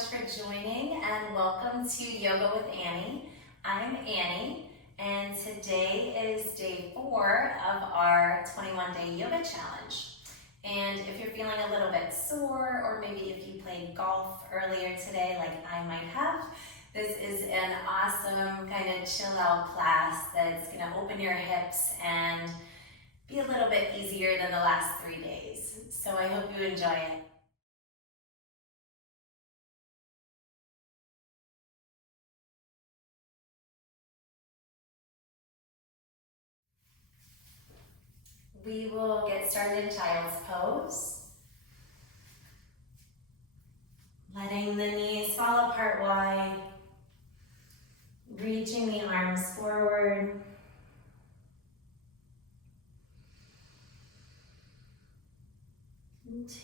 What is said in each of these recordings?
much for joining and welcome to Yoga with Annie. I'm Annie and today is day 4 of our 21-day yoga challenge. And if you're feeling a little bit sore, or maybe if you played golf earlier today like I might have, this is an awesome kind of chill out class that's going to open your hips and be a little bit easier than the last 3 days. So I hope you enjoy it. We will get started in child's pose. Letting the knees fall apart wide. Reaching the arms forward.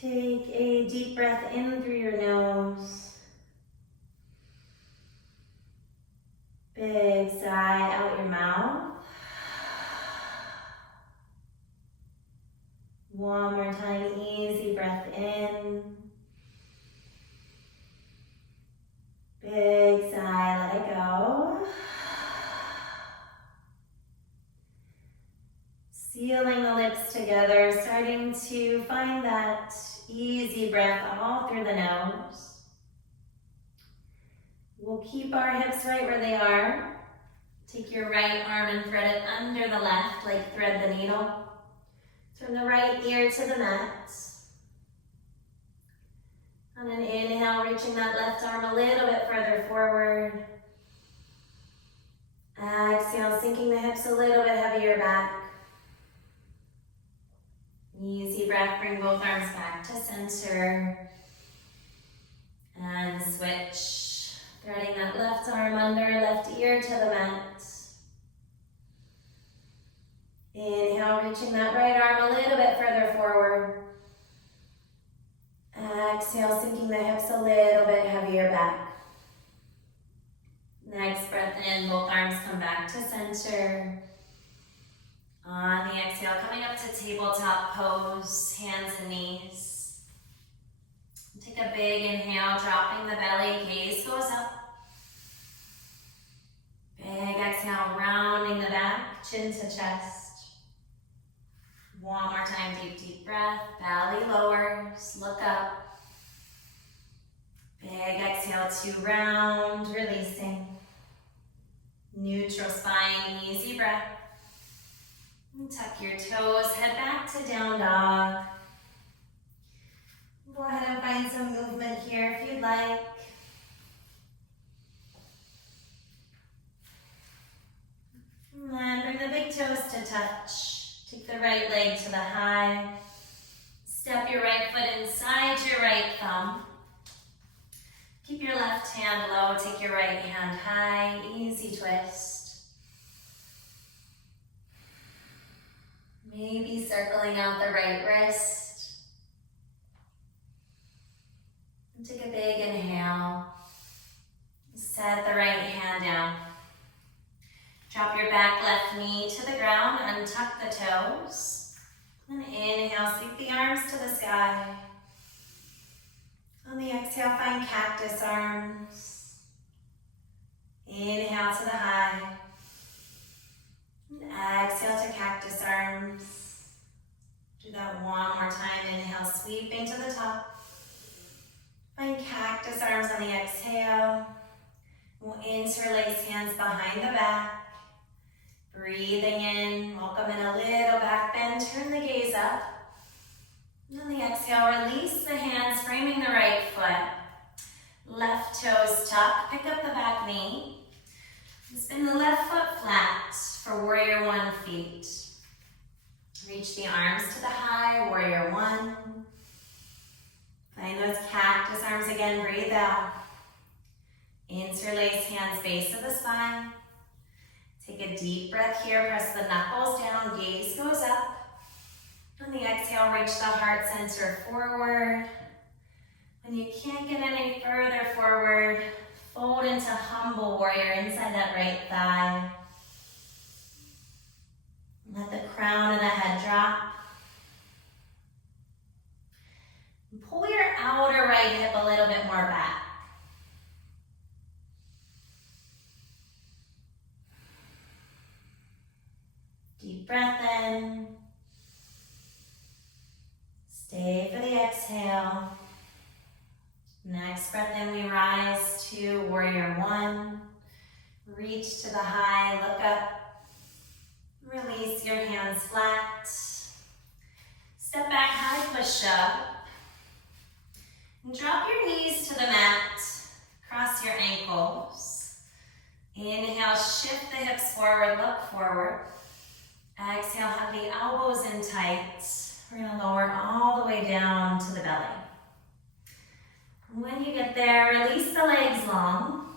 Take a deep breath in through your nose. Big sigh out your mouth. One more time, easy breath in. Big sigh, let it go. Sealing the lips together, starting to find that easy breath all through the nose. We'll keep our hips right where they are. Take your right arm and thread it under the left, like thread the needle. From the right ear to the mat. On an inhale, reaching that left arm a little bit further forward. Exhale, sinking the hips a little bit heavier back. Easy breath, bring both arms back to center. And switch. Threading that left arm under, left ear to the mat. Inhale, reaching that right arm a little bit further forward. Exhale, sinking the hips a little bit heavier back. Next breath in, both arms come back to center. On the exhale, coming up to tabletop pose, hands and knees. Take a big inhale, dropping the belly, gaze goes up. Big exhale, rounding the back, chin to chest. One more time, deep, deep breath. Belly lowers, look up. Big exhale to round, releasing. Neutral spine, easy breath. And tuck your toes, head back to down dog. Go ahead and find some movement here if you'd like. And then bring the big toes to touch. Take the right leg to the high. Step your right foot inside your right thumb. Keep your left hand low, take your right hand high, easy twist. Maybe circling out the right wrist. And take a big inhale. Set the right hand down. Drop your back left knee to the ground, untuck the toes. And inhale, sweep the arms to the sky. On the exhale, find cactus arms. Inhale to the high. And exhale to cactus arms. Do that one more time. Inhale, sweeping to the top. Find cactus arms on the exhale. We'll interlace hands behind the back. Breathing in, welcome in a little back bend, turn the gaze up. And on the exhale, release the hands, framing the right foot. Left toes tuck, pick up the back knee. Spin the left foot flat for warrior one feet. Reach the arms to the high, warrior one. Find those cactus arms again, breathe out. Interlace hands, base of the spine. Take a deep breath here, press the knuckles down, gaze goes up. On the exhale, reach the heart center forward. When you can't get any further forward, fold into humble warrior inside that right thigh. Let the crown of the head drop. Pull your outer right hip a little bit more back. to warrior one. Reach to the high, look up. Release your hands flat. Step back, high push up. And drop your knees to the mat. Cross your ankles. Inhale, shift the hips forward, look forward. Exhale, have the elbows in tight. We're gonna lower all the way down to the belly. When you get there, release the legs long.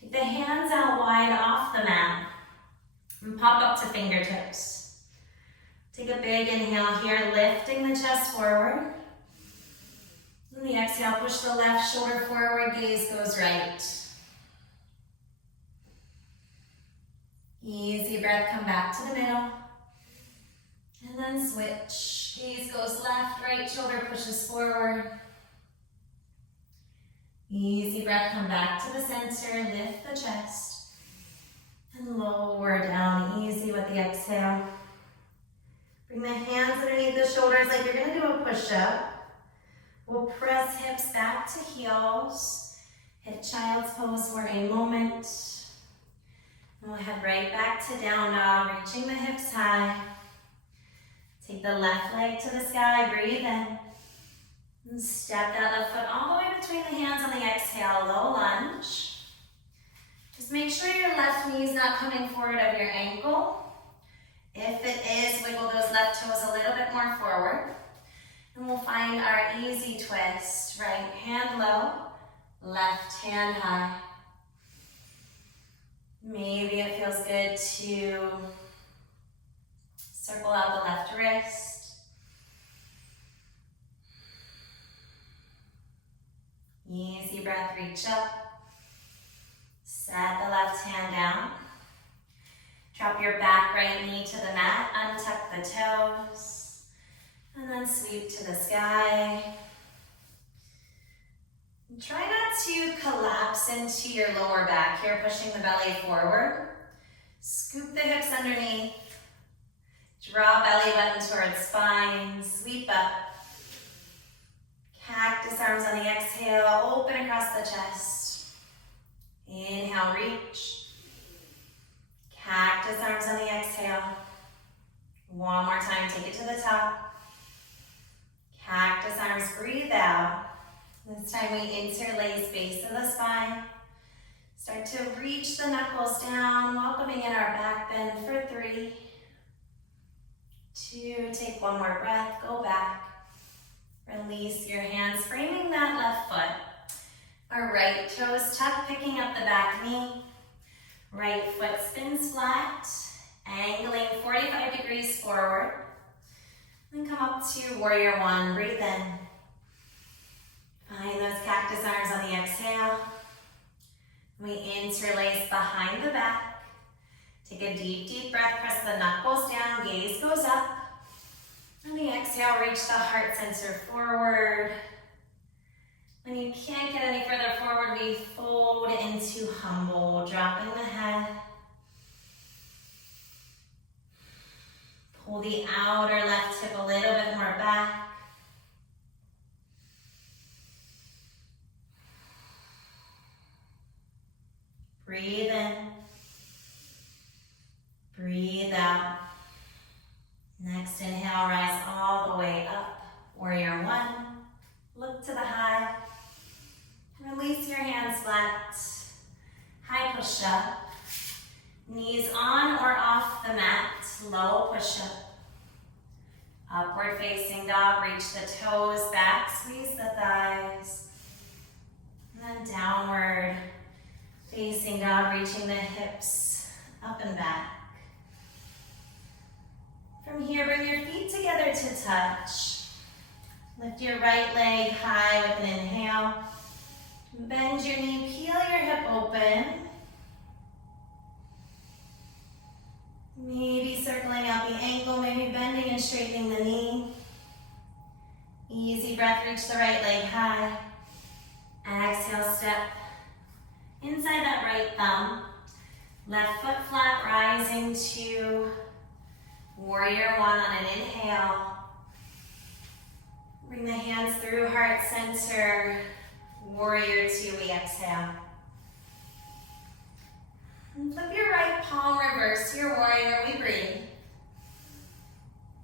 Take the hands out wide off the mat and pop up to fingertips. Take a big inhale here, lifting the chest forward. On the exhale, push the left shoulder forward, gaze goes right. Easy breath, come back to the middle. And then switch. Gaze goes left, right shoulder pushes forward. Easy breath, come back to the center, lift the chest. And lower down, easy with the exhale. Bring the hands underneath the shoulders like you're gonna do a push-up. We'll press hips back to heels. Hit child's pose for a moment. And we'll head right back to down dog, reaching the hips high. Take the left leg to the sky, breathe in. And step that left foot all the way between the hands on the exhale, low lunge. Just make sure your left knee is not coming forward of your ankle. If it is, wiggle those left toes a little bit more forward. And we'll find our easy twist. Right hand low, left hand high. Maybe it feels good to circle out the left wrist. Easy breath, reach up. Set the left hand down. Drop your back right knee to the mat, untuck the toes, and then sweep to the sky. And try not to collapse into your lower back here, pushing the belly forward. Scoop the hips underneath. Draw belly button towards spine, sweep up. Cactus arms on the exhale, open across the chest. Inhale, reach. Cactus arms on the exhale. One more time, take it to the top. Cactus arms, breathe out. This time we interlace base of the spine. Start to reach the knuckles down, welcoming in our back bend for 3, 2, take one more breath, go back. Release your hands, framing that left foot. Our right toes tucked, picking up the back knee. Right foot spins flat, angling 45 degrees forward. Then come up to warrior one, breathe in. Find those cactus arms on the exhale. We interlace behind the back. Take a deep, deep breath, press the knuckles down, gaze goes up. On the exhale, reach the heart center forward. When you can't get any further forward, we fold into humble, dropping the head. Pull the outer left hip a little bit more back. Breathe in. Breathe out. Next inhale, rise all the way up. Warrior one. Look to the high. Release your hands flat. High push up. Knees on or off the mat. Low push up. Upward facing dog. Reach the toes back. Squeeze the thighs. And then downward facing dog. Reaching the hips up and back. From here, bring your feet together to touch. Lift your right leg high with an inhale. Bend your knee, peel your hip open. Maybe circling out the ankle, maybe bending and straightening the knee. Easy breath, reach the right leg high. Exhale, step inside that right thumb. Left foot flat, rising to warrior one on an inhale. Bring the hands through heart center. Warrior two, we exhale. And flip your right palm, reverse your warrior, we breathe.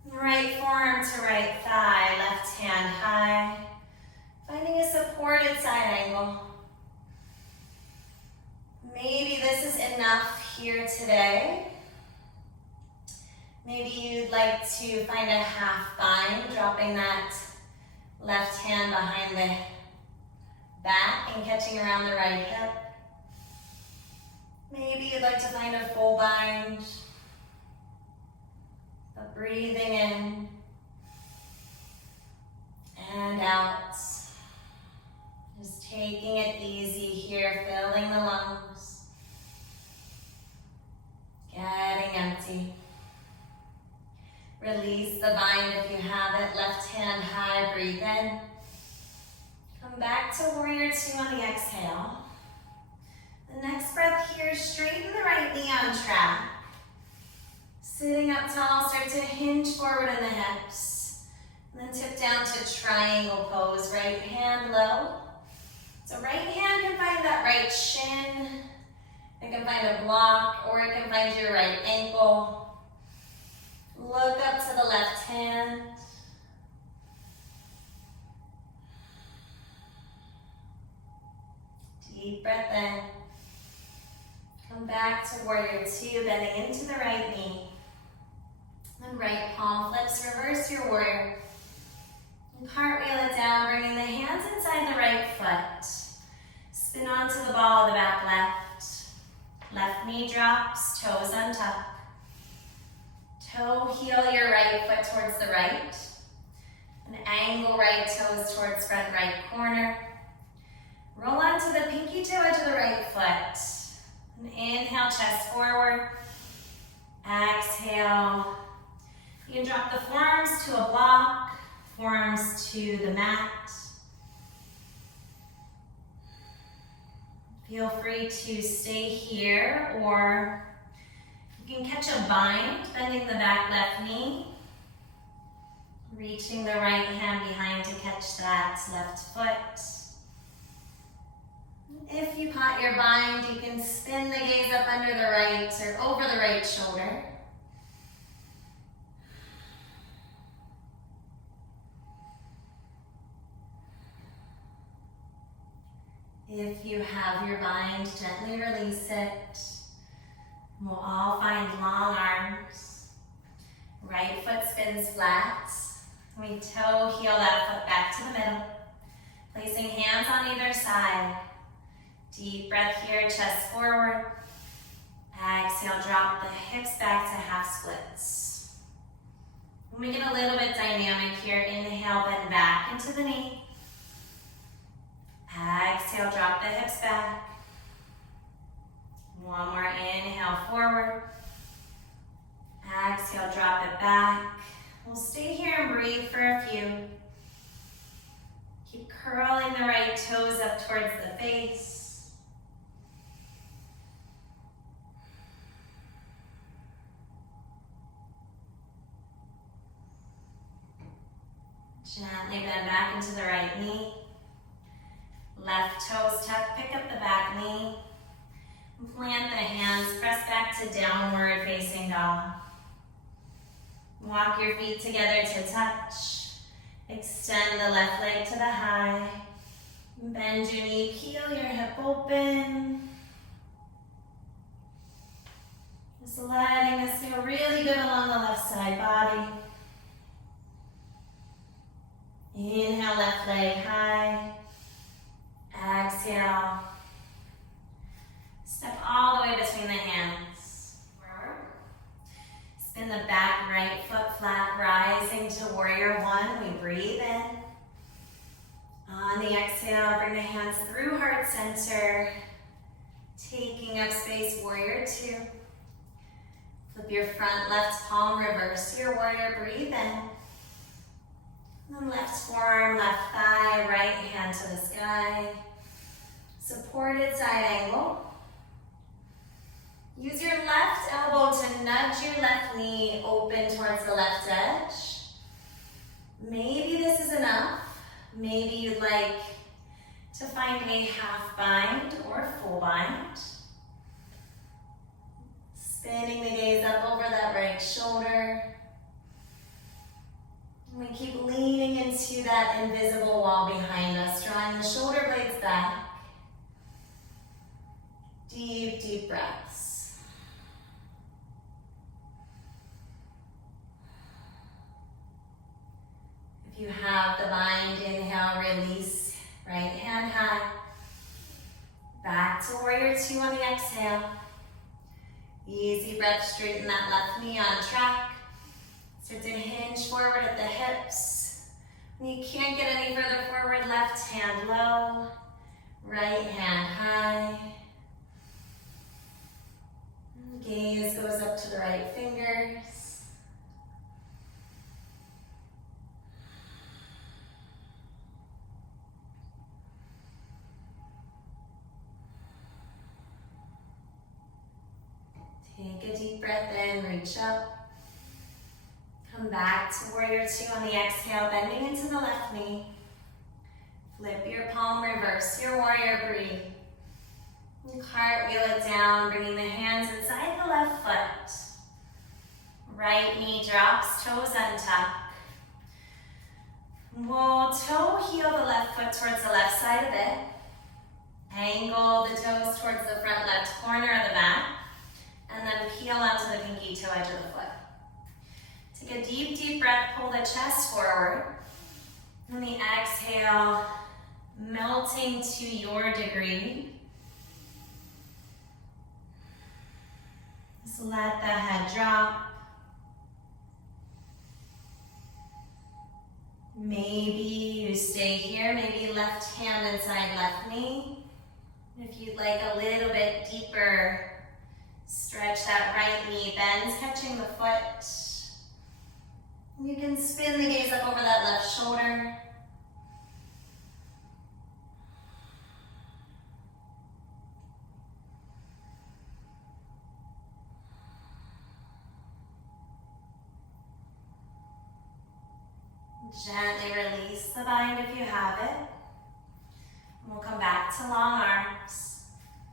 Right forearm to right thigh, left hand high. Finding a supported side angle. Maybe this is enough here today. Maybe you'd like to find a half bind, dropping that left hand behind the back and catching around the right hip. Maybe you'd like to find a full bind. But breathing in and out. Just taking it easy here, filling the lungs. Getting empty. Release the bind if you have it. Left hand high, breathe in. Come back to warrior two on the exhale. The next breath here, straighten the right knee on track. Sitting up tall, start to hinge forward in the hips. And then tip down to triangle pose, right hand low. So right hand can find that right shin. It can find a block, or it can find your right ankle. Look up to the left hand. Deep breath in. Come back to warrior two, bending into the right knee. And right palm flips, reverse your warrior. And cartwheel it down, bringing the hands inside the right foot. Spin onto the ball of the back left. Left knee drops, toes untuck. Toe heel your right foot towards the right. And angle right toes towards front right corner. Roll onto the pinky toe edge of the right foot. And inhale, chest forward. Exhale. You can drop the forearms to a block, forearms to the mat. Feel free to stay here, or you can catch a bind, bending the back left knee. Reaching the right hand behind to catch that left foot. If you caught your bind, you can spin the gaze up under the right or over the right shoulder. If you have your bind, gently release it. We'll all find long arms. Right foot spins flat. We toe heel that foot back to the middle. Placing hands on either side. Deep breath here, chest forward. Exhale, drop the hips back to half splits. When we get a little bit dynamic here, inhale, bend back into the knee. Exhale, drop the hips back. One more inhale, forward. Exhale, drop it back. We'll stay here and breathe for a few. Keep curling the right toes up towards the face. Gently bend back into the right knee. Left toes tuck, pick up the back knee. Plant the hands, press back to downward facing dog. Walk your feet together to touch. Extend the left leg to the high. Bend your knee, peel your hip open. Just letting this feel really good along the left side body. Inhale, left leg high. Exhale. Step all the way between the hands. Spin the back right foot flat, rising to warrior one. We breathe in. On the exhale, bring the hands through heart center. Taking up space, warrior two. Flip your front left palm, reverse your warrior, breathe in. And then left forearm, left thigh, right hand to the sky. Supported side angle. Use your left elbow to nudge your left knee open towards the left edge. Maybe this is enough. Maybe you'd like to find a half bind or full bind. Spinning the gaze up over that right shoulder. And we keep leaning into that invisible wall behind us, drawing the shoulder blades back. Deep, deep breaths. If you have the bind, inhale, release, right hand high. Back to warrior two on the exhale. Easy breath, straighten that left knee on track. Start to hinge forward at the hips. When you can't get any further forward, left hand low, right hand high. Gaze goes up to the right fingers. Take a deep breath in, reach up. Come back to warrior two on the exhale, bending into the left knee. Flip your palm, reverse your warrior, breathe. And cartwheel it down, bringing the hands inside the left foot. Right knee drops, toes untuck. We'll toe heel the left foot towards the left side a bit. Angle the toes towards the front left corner of the mat. And then peel onto the pinky toe edge of the foot. Take a deep, deep breath, pull the chest forward. On the exhale, melting to your degree. Just let the head drop. Maybe you stay here, maybe left hand inside left knee. If you'd like a little bit deeper, stretch that right knee, bends catching the foot. You can spin the gaze up over that left shoulder. Gently release the bind if you have it. We'll come back to long arms.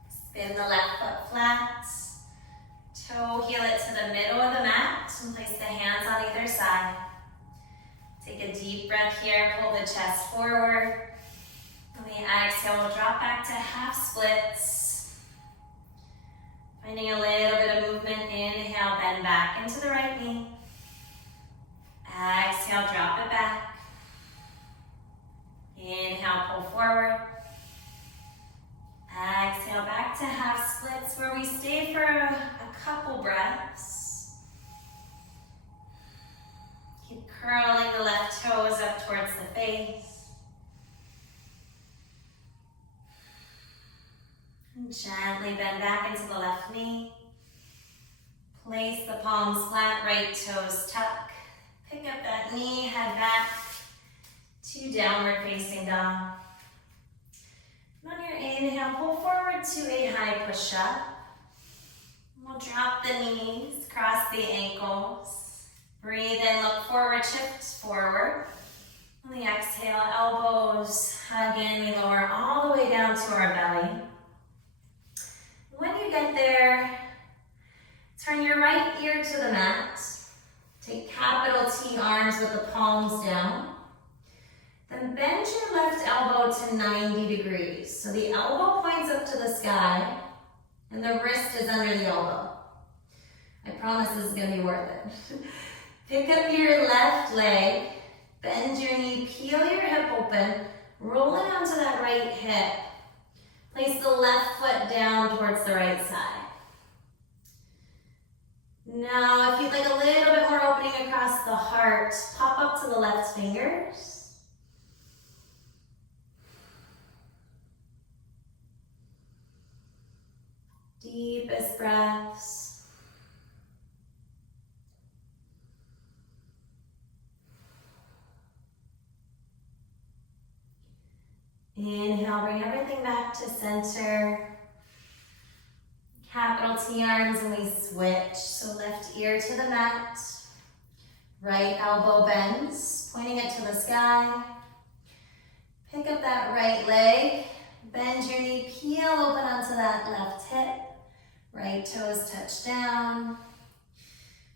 Spin the left foot flat. Toe heel it to the middle of the mat and place the hands on either side. Take a deep breath here, pull the chest forward. On the exhale, we'll drop back to half splits. Finding a little bit of movement, inhale, bend back into the right knee. Exhale, drop it back. Inhale, pull forward. Exhale, back to half splits where we stay for a couple breaths. Keep curling the left toes up towards the face. And gently bend back into the left knee. Place the palms flat, right toes tuck. Pick up that knee, head back to downward facing dog. And on your inhale, pull forward to a high push-up. We'll drop the knees, cross the ankles. Breathe in, look forward, shift forward. On the exhale, elbows hug in, we lower all the way down to our belly. When you get there, turn your right ear to the mat. Take capital T arms with the palms down. Then bend your left elbow to 90 degrees. So the elbow points up to the sky and the wrist is under the elbow. I promise this is gonna be worth it. Pick up your left leg, bend your knee, peel your hip open, roll it onto that right hip. Place the left foot down towards the right side. Now, if you'd like a little bit more opening across the heart, pop up to the left fingers. Deepest breaths. Inhale, bring everything back to center. Capital T arms and we switch. So left ear to the mat. Right elbow bends, pointing it to the sky. Pick up that right leg. Bend your knee, peel open onto that left hip. Right toes touch down.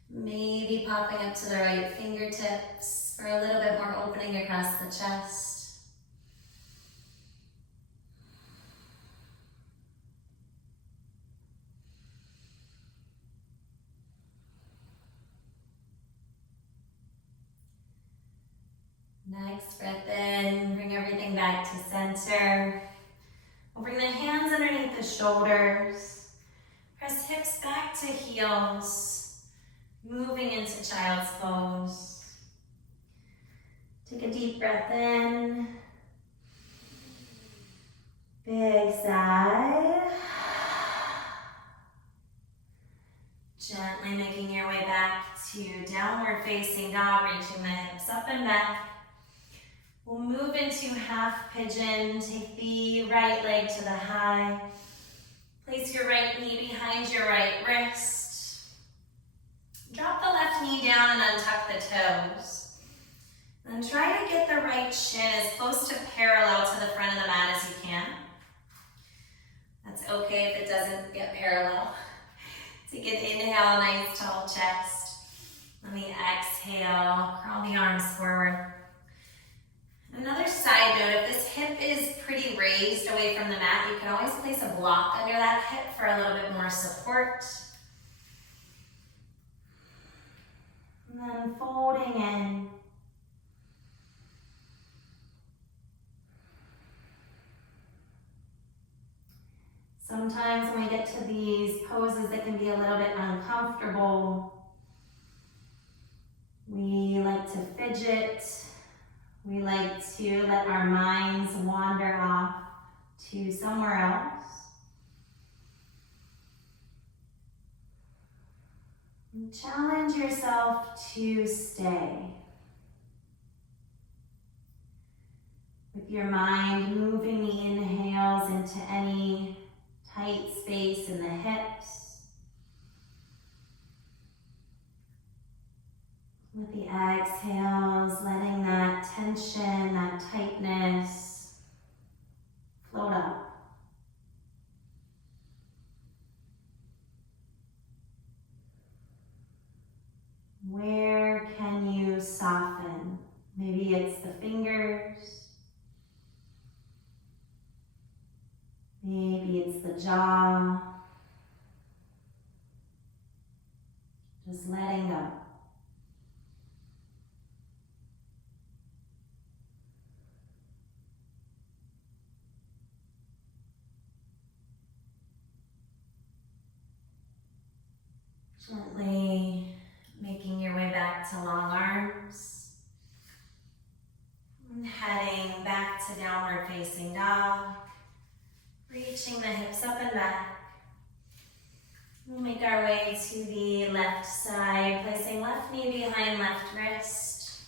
Maybe popping up to the right fingertips for a little bit more opening across the chest. Next, breath in, bring everything back to center. We'll bring the hands underneath the shoulders. Press hips back to heels. Moving into child's pose. Take a deep breath in. Big sigh. Gently making your way back to downward facing dog, reaching the hips up and back. We'll move into half pigeon. Take the right leg to the high. Place your right knee behind your right wrist. Drop the left knee down and untuck the toes. Then try to get the right shin as close to parallel to the front of the mat as you can. That's okay if it doesn't get parallel. Take an inhale, nice tall chest. Let me exhale, crawl the arms forward. Another side note, if this hip is pretty raised away from the mat, you can always place a block under that hip for a little bit more support. And then folding in. Sometimes when we get to these poses that can be a little bit uncomfortable, we like to fidget. We like to let our minds wander off to somewhere else. And challenge yourself to stay. With your mind moving the inhales into any tight space in the hips. With the exhales, letting that tension, that tightness float up. Where can you soften? Maybe it's the fingers. Maybe it's the jaw. Just letting go. Gently making your way back to long arms. And heading back to downward facing dog. Reaching the hips up and back. We'll make our way to the left side, placing left knee behind left wrist.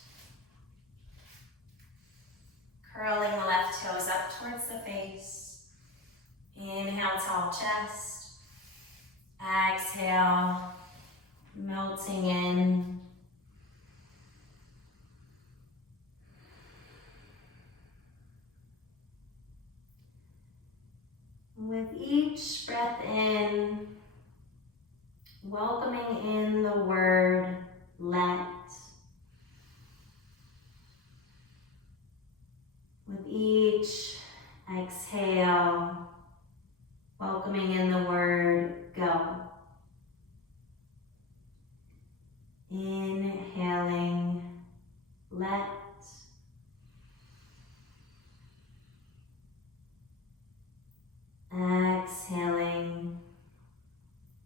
Curling the left toes up towards the face. Inhale, tall chest. Exhale, melting in. With each breath in, welcoming in the word let. With each exhale, welcoming in the word go. Inhaling, let. Exhaling,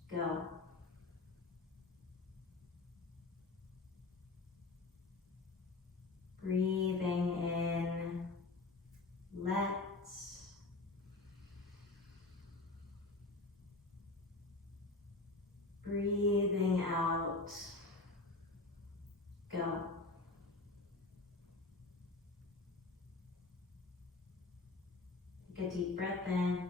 go. Breathing in, let. Breathing out, go. Take a deep breath in.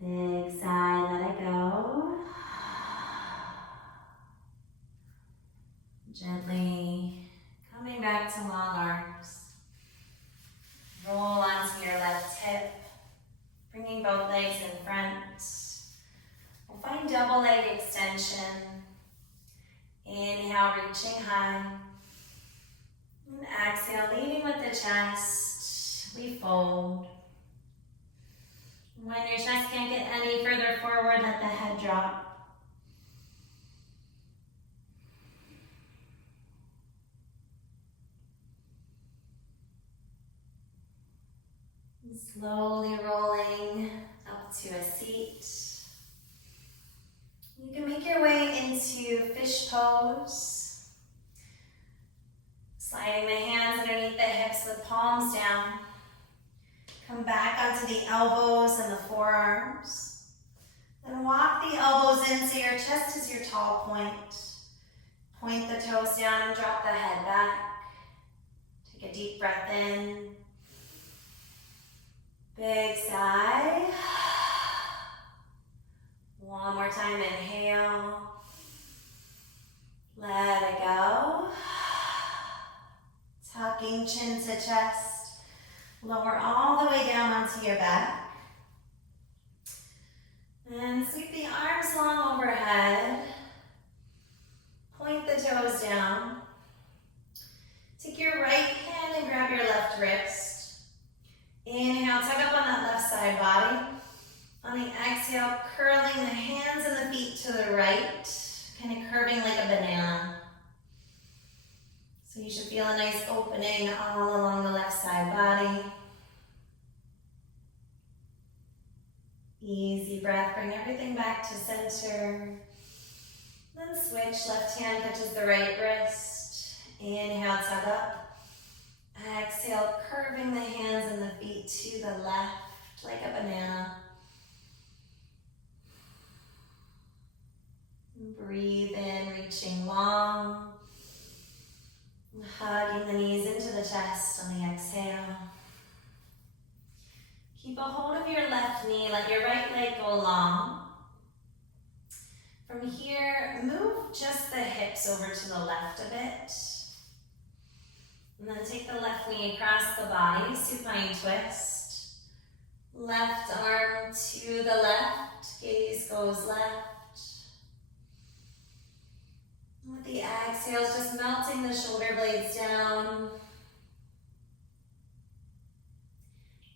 Big sigh, let it go. Gently coming back to long arms. exhale, leading with the chest, we fold. When your chest can't get any further forward, let the head drop. Slowly rolling up to a seat. You can make your way into fish pose. Sliding the hands underneath the hips with palms down. Come back onto the elbows and the forearms. Then walk the elbows in so your chest is your tall point. Point the toes down and drop the head back. Take a deep breath in. Big sigh. One more time, inhale. Let it go. Tucking chin to chest. Lower all the way down onto your back. And sweep the arms long overhead. Point the toes down. Take your right hand and grab your left wrist. Inhale, tug up on that left side body. On the exhale, curling the hands and the feet to the right, kind of curving like a banana. So you should feel a nice opening all along the left side body. Easy breath, bring everything back to center. Then switch, left hand touches the right wrist. Inhale, tug up. Exhale, curving the hands and the feet to the left, like a banana. Breathe in, reaching long. Hugging the knees into the chest on the exhale. Keep a hold of your left knee, let your right leg go long. From here, move just the hips over to the left a bit. And then take the left knee across the body, supine twist. Left arm to the left, gaze goes left. With the exhales, just melting the shoulder blades down.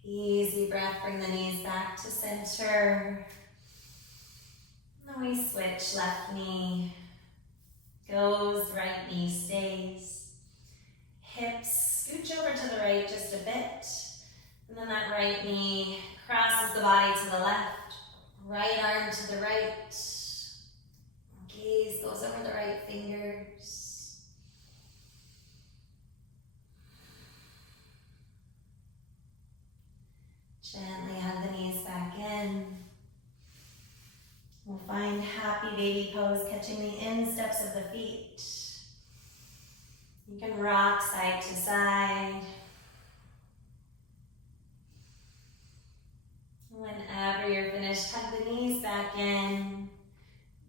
Easy breath, bring the knees back to center. Then we switch, left knee goes, right knee stays. Hips scooch over to the right just a bit. And then that right knee crosses the body to the left. Right arm to the right. Gaze goes over the right fingers. Gently hug the knees back in. We'll find happy baby pose, catching the insteps of the feet. You can rock side to side. Whenever you're finished, hug the knees back in.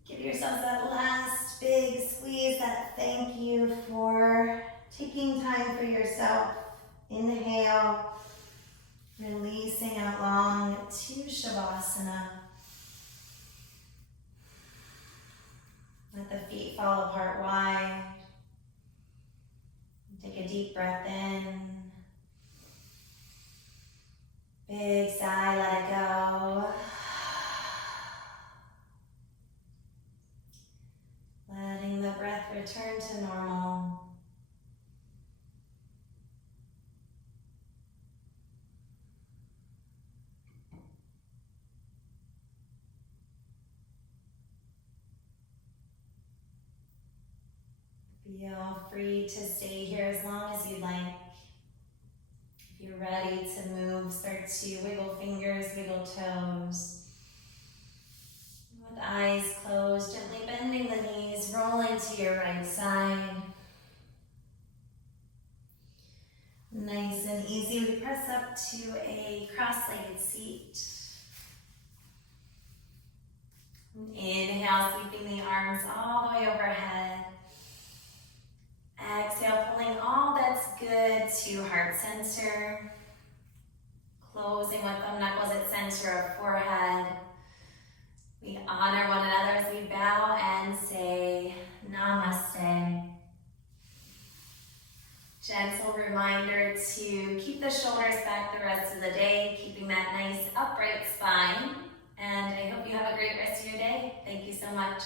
Give yourselves that last big squeeze, that thank you for taking time for yourself. Inhale, releasing out long to Shavasana. Let the feet fall apart wide. Take a deep breath in. Big sigh, let it go. Letting the breath return to normal. Feel free to stay here as long as you'd like. If you're ready to move, start to wiggle fingers, wiggle toes. With eyes closed, gently bending the knees, rolling to your right side. Nice and easy, we press up to a cross-legged seat. Inhale, sweeping the arms all the way overhead. Exhale, pulling all that's good to heart center. Closing with thumb knuckles at center of forehead. We honor one another as we bow and say Namaste. Gentle reminder to keep the shoulders back the rest of the day, keeping that nice upright spine. And I hope you have a great rest of your day. Thank you so much.